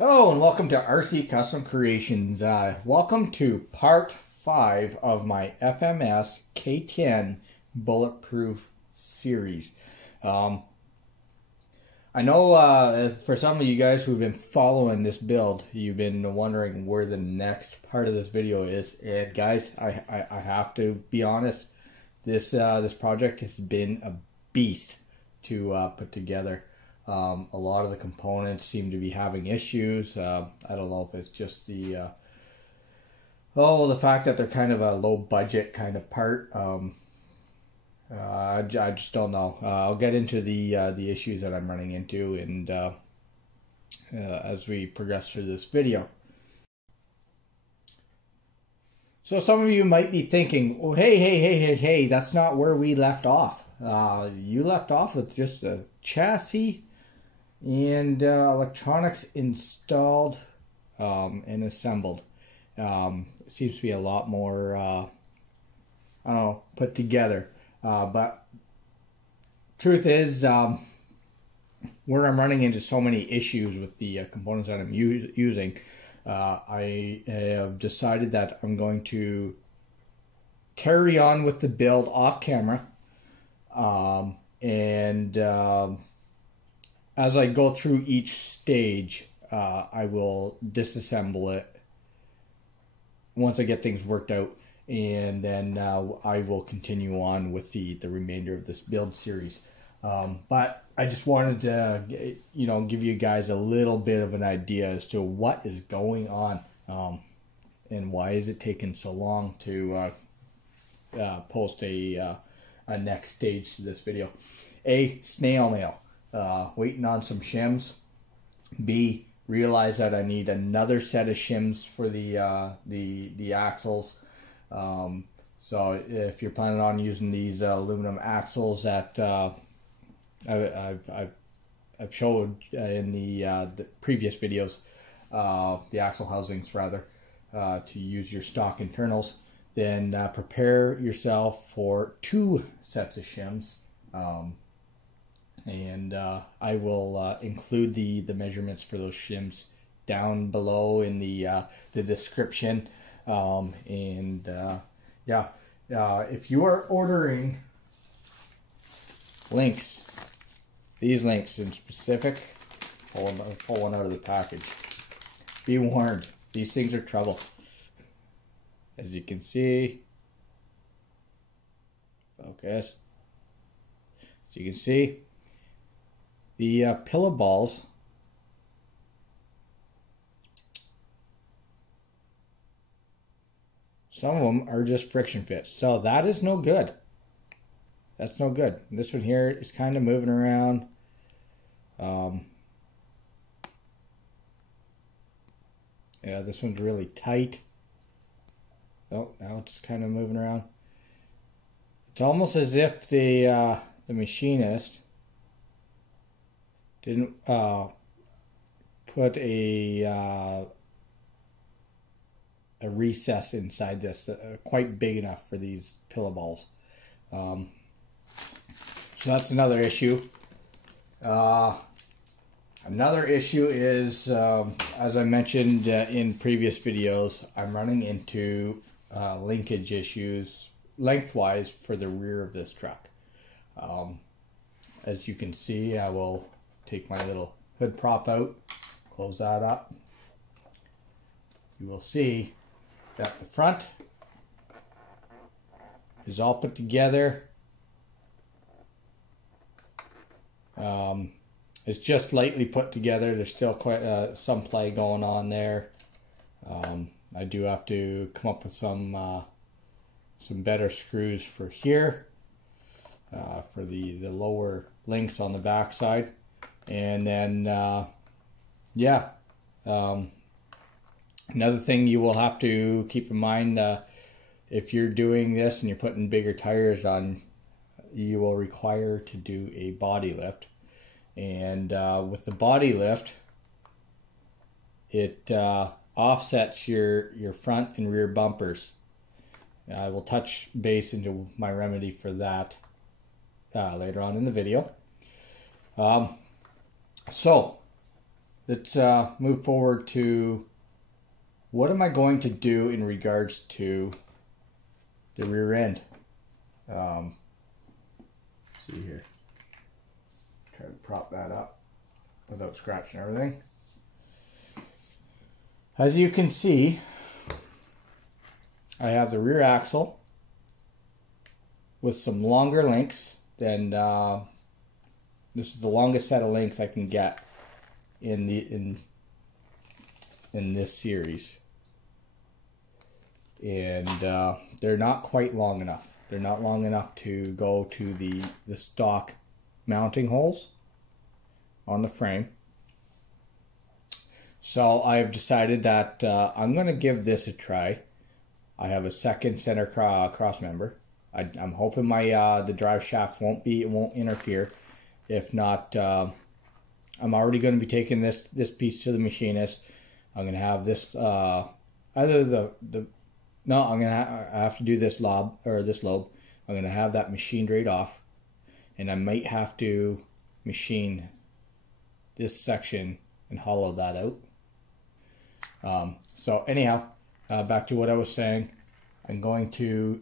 Hello and welcome to RC Custom Creations. Welcome to part 5 of my FMS K10 Bulletproof series. I know for some of you guys who've been following this build, you've been wondering where the next part of this video is. And guys, I have to be honest, this project has been a beast to put together. A lot of the components seem to be having issues. I don't know if it's just the fact that they're kind of a low budget kind of part. I just don't know. I'll get into the issues that I'm running into and as we progress through this video. So some of you might be thinking, oh, hey, that's not where we left off. You left off with just a chassis and electronics installed and assembled. It seems to be a lot more, I don't know, put together. But truth is, where I'm running into so many issues with the components that I'm using, I have decided that I'm going to carry on with the build off camera, as I go through each stage, I will disassemble it once I get things worked out, and then I will continue on with the remainder of this build series. But I just wanted to, give you guys a little bit of an idea as to what is going on, and why is it taking so long to post a next stage to this video. A, snail mail. Waiting on some shims. B, realize that I need another set of shims for the axles. So if you're planning on using these aluminum axles that I've showed in the previous videos, the axle housings rather, to use your stock internals, then prepare yourself for 2 sets of shims. And I will include the measurements for those shims down below in the description. If you are ordering links, these links in specific, pull one out of the package. Be warned, these things are trouble. As you can see, focus. As you can see, the pillow balls some of them are just friction fits, so that is no good. That's no good. This one here is kind of moving around. Yeah, this one's really tight. Oh, now it's kind of moving around. It's almost as if the machinist didn't put a recess inside this quite big enough for these pillow balls. So that's another issue. Another issue is, as I mentioned in previous videos, I'm running into linkage issues lengthwise for the rear of this truck. As you can see, I will take my little hood prop out, close that up. You will see that the front is all put together. It's just lightly put together. There's still quite some play going on there. I do have to come up with some better screws for here, for the lower links on the back side. And then, another thing you will have to keep in mind, if you're doing this and you're putting bigger tires on, you will require to do a body lift. And with the body lift, it offsets your front and rear bumpers. I will touch base into my remedy for that later on in the video. So let's move forward to what am I going to do in regards to the rear end. Let's see here. Try to prop that up without scratching everything. As you can see, I have the rear axle with some longer links than this is the longest set of links I can get in this series, and they're not quite long enough. They're not long enough to go to the stock mounting holes on the frame. So I've decided that I'm going to give this a try. I have a second center cross member. I'm hoping my the drive shaft won't interfere. If not, I'm already going to be taking this piece to the machinist. I'm going to have this either I'm going to have to do this lobe. I'm going to have that machined right off, and I might have to machine this section and hollow that out. So anyhow, back to what I was saying. I'm going to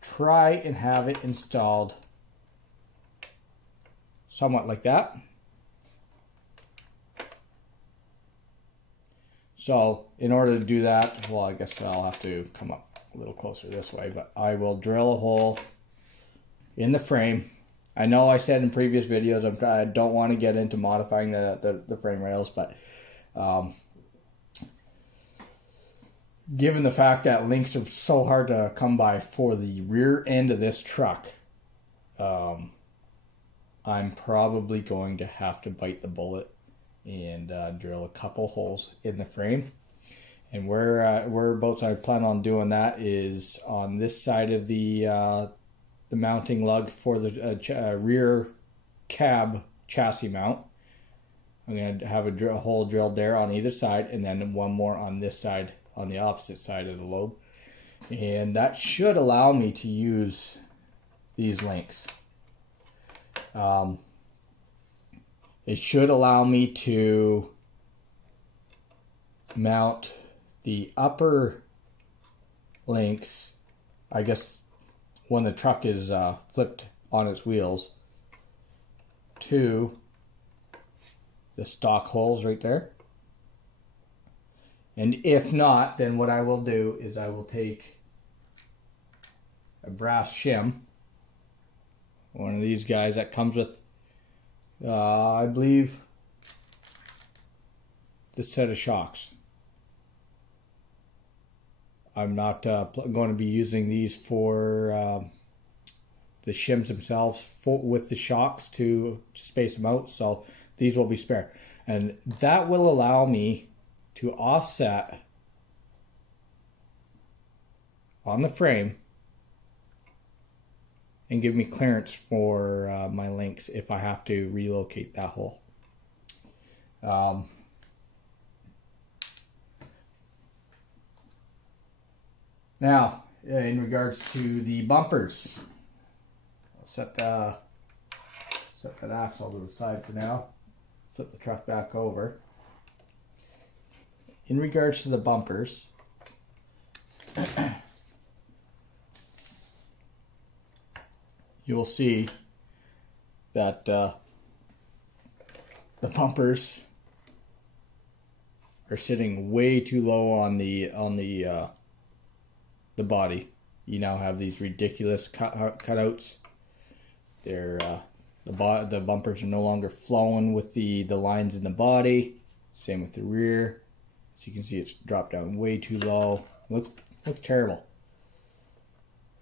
try and have it installed somewhat like that. So in order to do that, well, I guess I'll have to come up a little closer this way, but I will drill a hole in the frame. I know I said in previous videos I don't want to get into modifying the frame rails, but given the fact that links are so hard to come by for the rear end of this truck, I'm probably going to have to bite the bullet and drill a couple holes in the frame. And whereabouts I plan on doing that is on this side of the mounting lug for the rear cab chassis mount. I'm going to have a hole drilled there on either side, and then one more on this side, on the opposite side of the lobe. And that should allow me to use these links. It should allow me to mount the upper links, I guess when the truck is flipped on its wheels, to the stock holes right there. And if not, then what I will do is I will take a brass shim, one of these guys that comes with I believe this set of shocks. I'm not going to be using these for the shims themselves with the shocks to space them out, so these will be spare. And that will allow me to offset on the frame and give me clearance for my links if I have to relocate that hole. Now, in regards to the bumpers, I'll set that axle to the side for now. Flip the truck back over. In regards to the bumpers, you'll see that the bumpers are sitting way too low on the body. You now have these ridiculous cutouts. They're the bumpers are no longer flowing with the lines in the body. Same with the rear. As you can see, it's dropped down way too low. Looks terrible.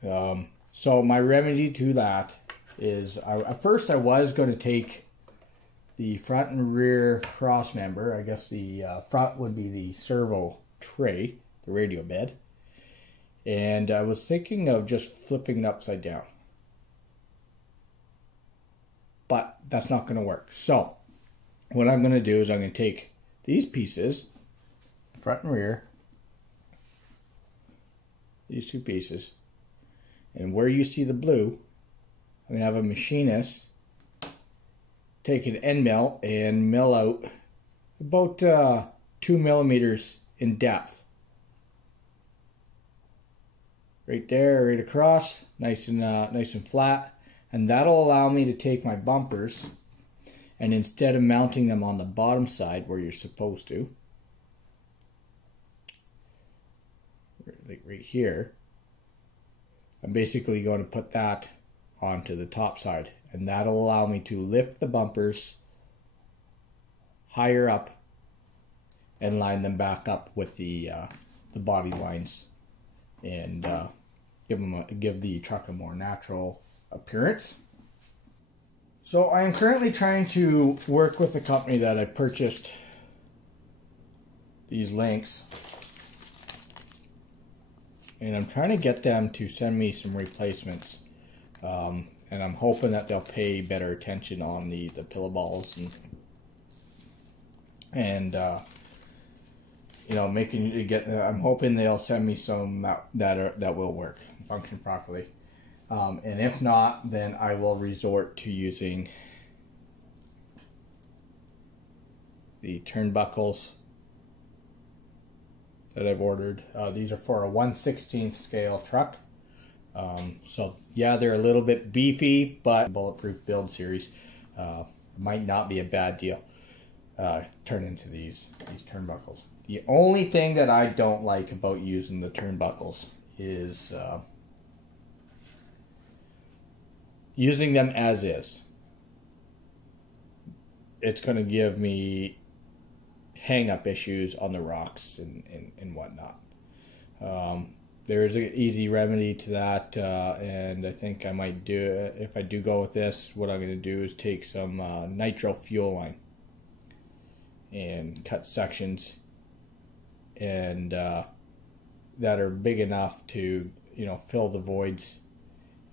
So my remedy to that is, at first I was going to take the front and rear cross member. I guess the front would be the servo tray, the radio bed. And I was thinking of just flipping it upside down. But that's not going to work. So what I'm going to do is I'm going to take these pieces, front and rear, these two pieces, and where you see the blue, I'm going to have a machinist take an end mill and mill out about 2 millimeters in depth. Right there, right across, nice and flat. And that'll allow me to take my bumpers, and instead of mounting them on the bottom side where you're supposed to, like right here, I'm basically going to put that onto the top side, and that'll allow me to lift the bumpers higher up and line them back up with the body lines, and give the truck a more natural appearance. So I am currently trying to work with a company that I purchased these links, and I'm trying to get them to send me some replacements, and I'm hoping that they'll pay better attention on the pillow balls, and you know, I'm hoping they'll send me some that will work, function properly. And if not, then I will resort to using the turnbuckles that I've ordered. These are for a 1/16 scale truck. So yeah, they're a little bit beefy, but Bulletproof build series might not be a bad deal. Turn into these turnbuckles. The only thing that I don't like about using the turnbuckles is using them as is. It's going to give me hang-up issues on the rocks and whatnot. There is an easy remedy to that, and I think I might do it. If I do go with this, what I'm going to do is take some nitro fuel line and cut sections and that are big enough to, you know, fill the voids,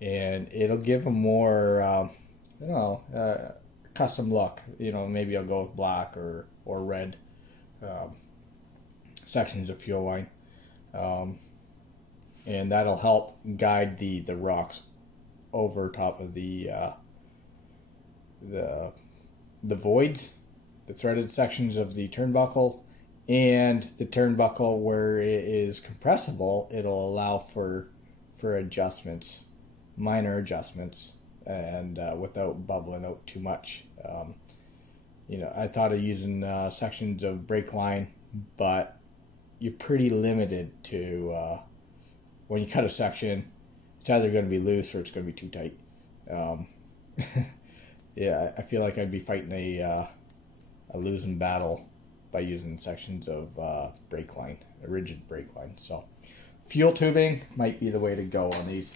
and it'll give a more custom look. You know, maybe I'll go with black or red sections of fuel line, and that'll help guide the rocks over top of the voids, the threaded sections of the turnbuckle, and the turnbuckle where it is compressible. It'll allow for adjustments, minor adjustments, and without bubbling out too much. You know, I thought of using sections of brake line, but you're pretty limited to when you cut a section. It's either going to be loose or it's going to be too tight. Yeah, I feel like I'd be fighting a losing battle by using sections of brake line, a rigid brake line. So fuel tubing might be the way to go on these.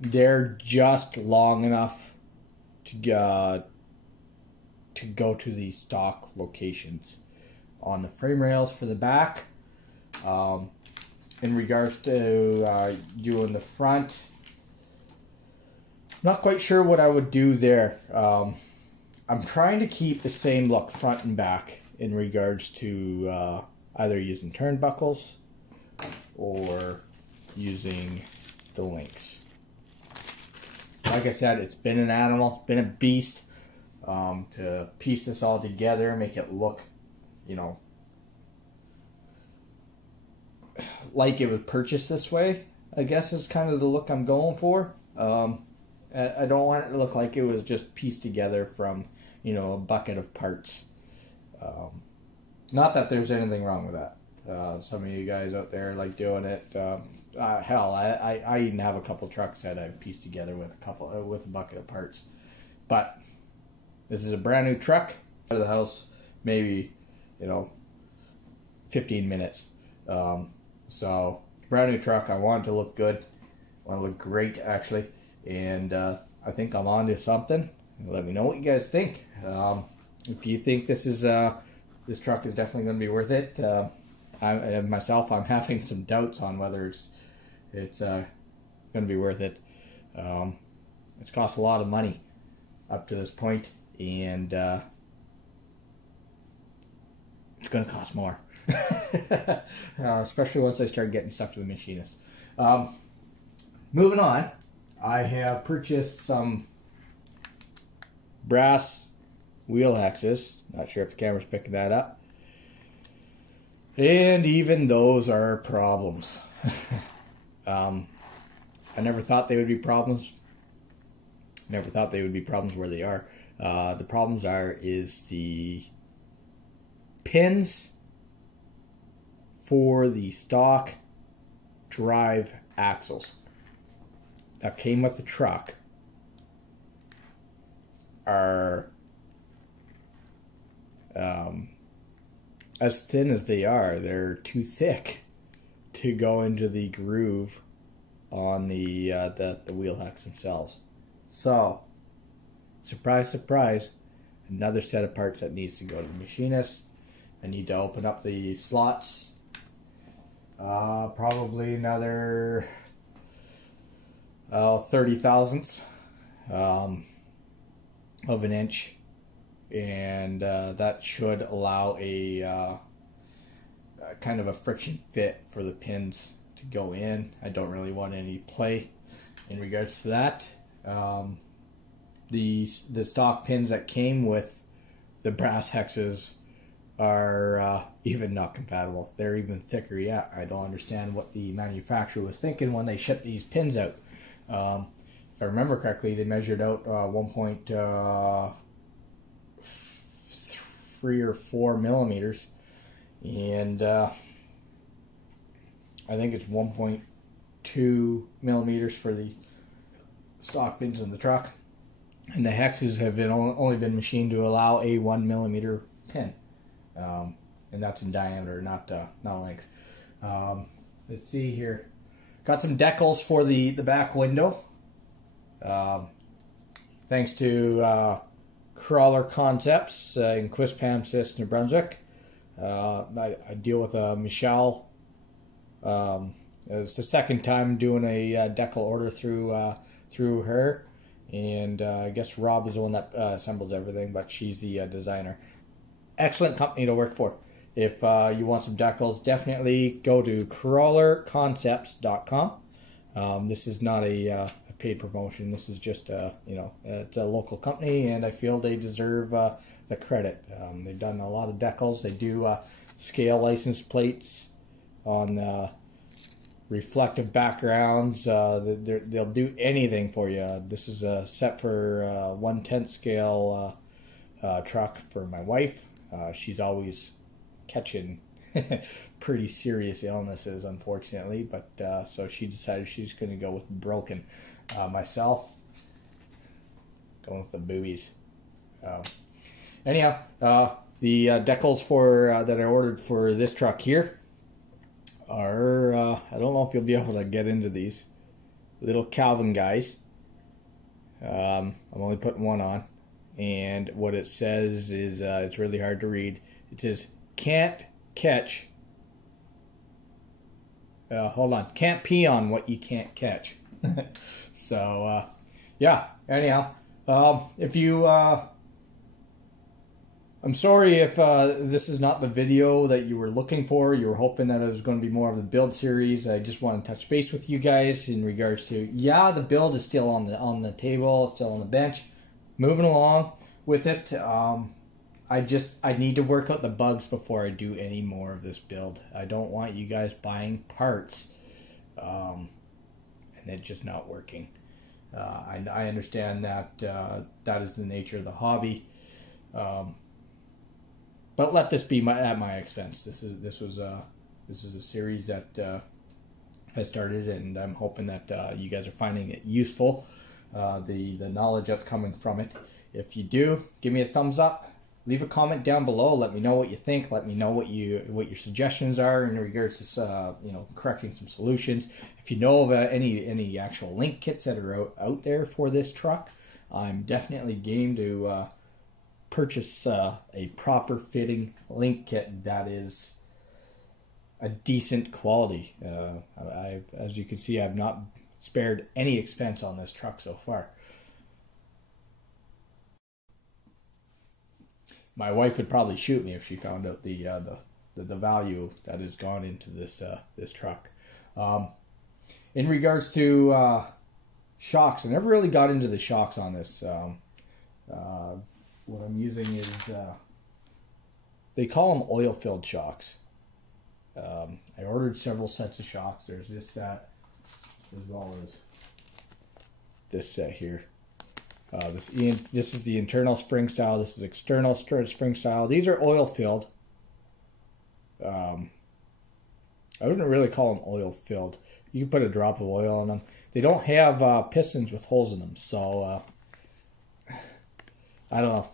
They're just long enough to go to the stock locations on the frame rails for the back. In regards to doing the front, not quite sure what I would do there. I'm trying to keep the same look front and back in regards to either using turnbuckles or using the links. Like I said, it's been an animal, been a beast to piece this all together, make it look, you know, like it was purchased this way. I guess is kind of the look I'm going for. I don't want it to look like it was just pieced together from, you know, a bucket of parts. Not that there's anything wrong with that. Some of you guys out there like doing it. Hell, I even have a couple trucks that I've pieced together with a bucket of parts. But this is a brand new truck. Out of the house, maybe, you know, 15 minutes. So brand new truck. I want it to look good. I want it to look great, actually. And I think I'm on to something. Let me know what you guys think. If you think this truck is definitely going to be worth it, I'm having some doubts on whether it's going to be worth it. It's cost a lot of money up to this point, and it's going to cost more, especially once I start getting stuff to the machinist. Moving on, I have purchased some brass wheel hexes. Not sure if the camera's picking that up. And even those are problems. I never thought they would be problems. Never thought they would be problems where they are. The problems is the pins for the stock drive axles that came with the truck are as thin as they are. They're too thick to go into the groove on the wheel hex themselves. So, surprise, surprise, another set of parts that needs to go to the machinist. I need to open up the slots. Probably another 30 thousandths of an inch, and that should allow a kind of a friction fit for the pins to go in. I don't really want any play in regards to that. The stock pins that came with the brass hexes are even not compatible. They're even thicker yet. I don't understand what the manufacturer was thinking when they shipped these pins out. If I remember correctly, they measured out 1.3 or 4 millimeters, and I think it's 1.2 millimeters for the stock pins in the truck, and the hexes have only been machined to allow a 1 millimeter pin, and that's in diameter, not length. Let's see here. Got some decals for the back window. Thanks to Crawler Concepts in Quispamsis, New Brunswick. I deal with Michelle. It's the second time doing a decal order through her, and I guess Rob is the one that assembles everything, but she's the designer. Excellent company to work for. If you want some decals, definitely go to crawlerconcepts.com. This is not a paid promotion. This is just it's a local company, and I feel they deserve the credit. They've done a lot of decals. They do scale license plates on reflective backgrounds. They'll do anything for you. This is a set for 1/10 scale truck for my wife. She's always catching pretty serious illnesses, unfortunately, but so she decided she's going to go with broken. Myself, going with the boobies. Anyhow, the decals for that I ordered for this truck here are I don't know if you'll be able to get into these little Calvin guys. I'm only putting one on, and what it says is it's really hard to read. It says can't catch. Hold on, can't pee on what you can't catch. So yeah. Anyhow, if you I'm sorry if this is not the video that you were looking for. You were hoping that it was going to be more of a build series. I just want to touch base with you guys in regards to, yeah, the build is still on the table, still on the bench, moving along with it. I need to work out the bugs before I do any more of this build. I don't want you guys buying parts and it just not working. I understand that that is the nature of the hobby. But let this be at my expense. This is a series that I started, and I'm hoping that you guys are finding it useful. The knowledge that's coming from it. If you do, give me a thumbs up. Leave a comment down below. Let me know what you think. Let me know what your suggestions are in regards to correcting some solutions. If you know of any actual link kits that are out there for this truck, I'm definitely game to purchase a proper fitting link kit that is a decent quality. As you can see, I've not spared any expense on this truck so far. My wife would probably shoot me if she found out the value that has gone into this truck. In regards to shocks, I never really got into the shocks on this. what I'm using is, they call them oil-filled shocks. I ordered several sets of shocks. There's this set, as well as this set here. This is the internal spring style. This is external spring style. These are oil-filled. I wouldn't really call them oil-filled. You can put a drop of oil in them. They don't have pistons with holes in them, so I don't know.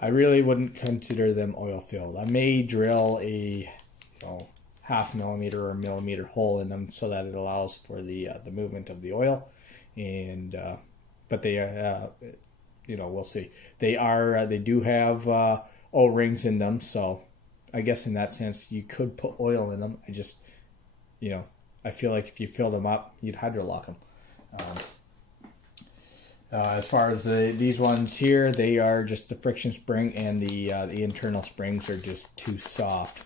I really wouldn't consider them oil-filled. I may drill a 0.5 millimeter or 1 millimeter hole in them so that it allows for the movement of the oil, and but they we'll see. They do have O-rings in them, so I guess in that sense you could put oil in them. I just I feel like if you filled them up, you'd hydrolock them. As far as these ones here, they are just the friction spring, and the internal springs are just too soft.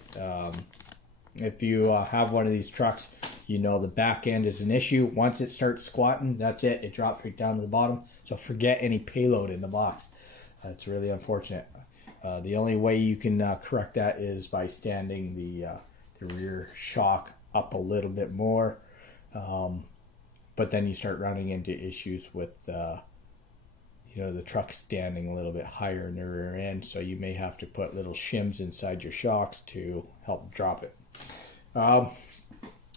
If you have one of these trucks, the back end is an issue. Once it starts squatting, that's it. It drops right down to the bottom. So forget any payload in the box. It's really unfortunate. The only way you can correct that is by standing the rear shock up a little bit more. But then you start running into issues with the truck standing a little bit higher in the rear end, so you may have to put little shims inside your shocks to help drop it.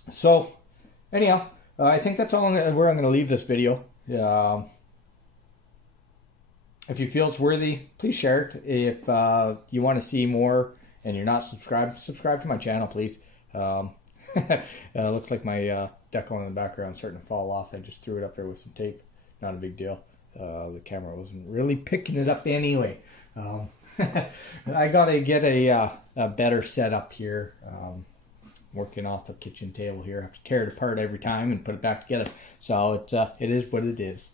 So anyhow, I think that's all where I'm going to leave this video. If you feel it's worthy, please share it. If you want to see more and you're not subscribed, subscribe to my channel, please. Looks like my decal in the background is starting to fall off. I just threw it up there with some tape. Not a big deal. The camera wasn't really picking it up anyway. I gotta get a better setup here. Working off a kitchen table here. I have to tear it apart every time and put it back together. So it is what it is.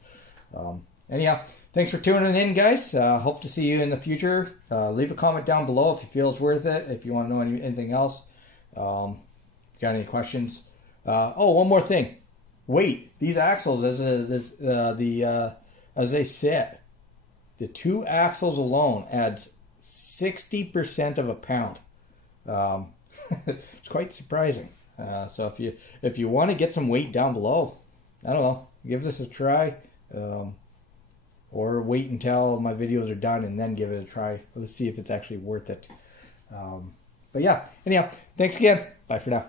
Anyhow, thanks for tuning in, guys. Hope to see you in the future. Leave a comment down below if you feel it's worth it. If you want to know anything else. Got any questions? One more thing. Weight. These axles, as they sit, the 2 axles alone adds 60% of a pound. It's quite surprising. So if you want to get some weight down below, I don't know, give this a try, or wait until my videos are done and then give it a try. Let's see if it's actually worth it. But yeah, anyhow, thanks again. Bye for now.